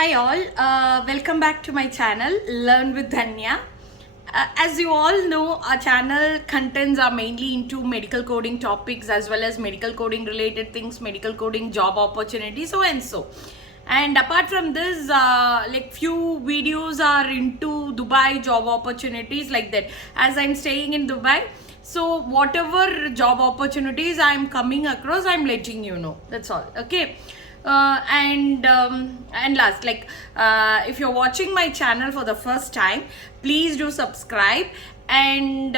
Hi all, welcome back to my channel Learn with Dhanya. As you all know, our channel contents are mainly into medical coding topics as well as medical coding related things, medical coding job opportunities, so and so. And apart from this, like few videos are into Dubai job opportunities like that. As I'm staying in Dubai, so whatever job opportunities I'm coming across, I'm letting you know. That's all. Okay. And last, like if you're watching my channel for the first time, please do subscribe and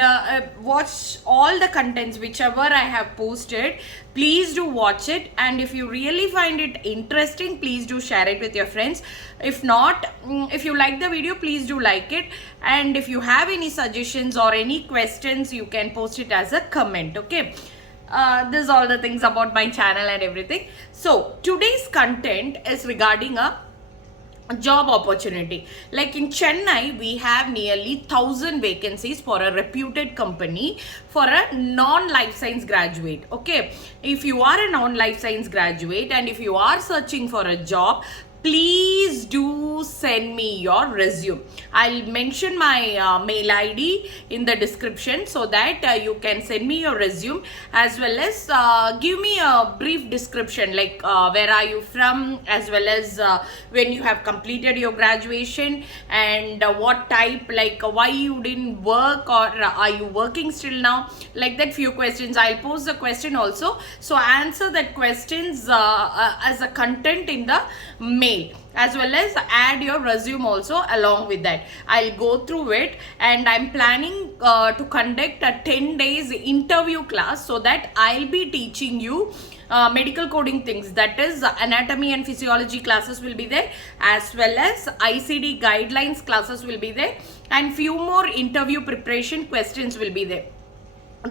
watch all the contents whichever I have posted. Please do watch it, and if you really find it interesting, please do share it with your friends. If not, if you like the video, please do like it, and if you have any suggestions or any questions, you can post it as a comment. Okay. This is all the things about my channel and everything. So today's content is regarding a job opportunity. Like in Chennai, we have nearly 1,000 vacancies for a reputed company for a non-life science graduate. Okay, if you are a non-life science graduate and if you are searching for a job, please do send me your resume. I'll mention my mail ID in the description so that you can send me your resume, as well as give me a brief description, like where are you from, as well as when you have completed your graduation, and what type, like why you didn't work, or are you working still now, like that few questions. I'll post the question also, so answer that questions as a content in the mail, as well as add your resume also along with that. I'll go through it, and I'm planning to conduct a 10 days interview class, so that I'll be teaching you medical coding things, that is anatomy and physiology classes will be there, as well as ICD guidelines classes will be there, and few more interview preparation questions will be there.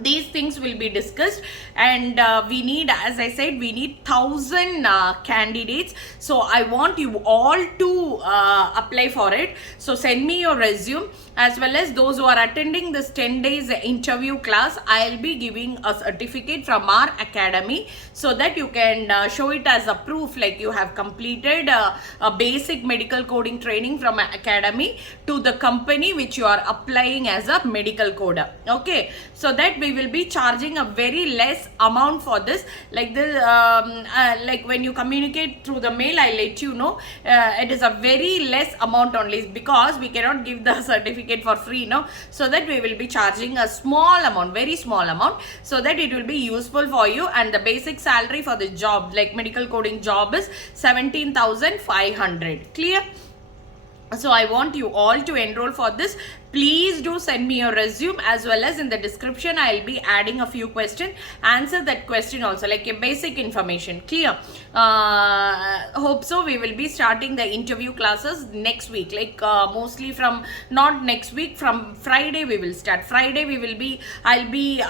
These things will be discussed, and we need, as I said, we need 1,000 candidates. So I want you all to apply for it. So send me your resume, as well as those who are attending this 10 days interview class, I'll be giving a certificate from our academy, so that you can show it as a proof, like you have completed a basic medical coding training from an academy to the company which you are applying as a medical coder. Okay, so that we will be charging a very less amount for this. Like this, like when you communicate through the mail, I let you know it is a very less amount only, because we cannot give the certificate for free, no. So that we will be charging a small amount, very small amount, so that it will be useful for you. And the basic salary for the job, like medical coding job, is 17,500. Clear? So I want you all to enroll for this. Please do send me your resume, as well as in the description I'll be adding a few questions. Answer that question also, like a basic information. Clear? Hope so. We will be starting the interview classes next week, like mostly from, not next week, from Friday we will start. Friday I'll be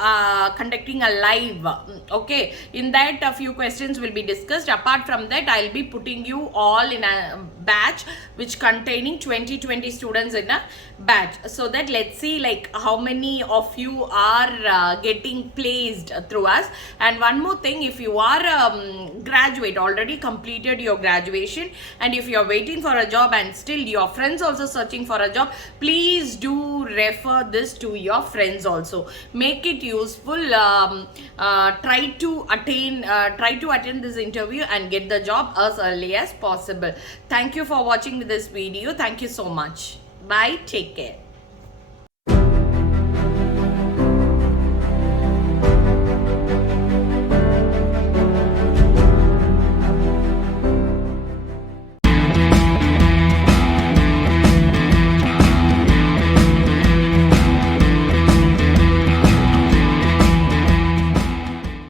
conducting a live. Okay, in that a few questions will be discussed. Apart from that, I'll be putting you all in a batch which containing 20 students in a batch, so that let's see like how many of you are getting placed through us. And one more thing, if you are graduate, already completed your graduation, and if you are waiting for a job and still your friends also searching for a job, please do refer this to your friends also. Make it useful. Try to attend this interview and get the job as early as possible. Thank you for watching this video. Thank you so much. Bye. Take care.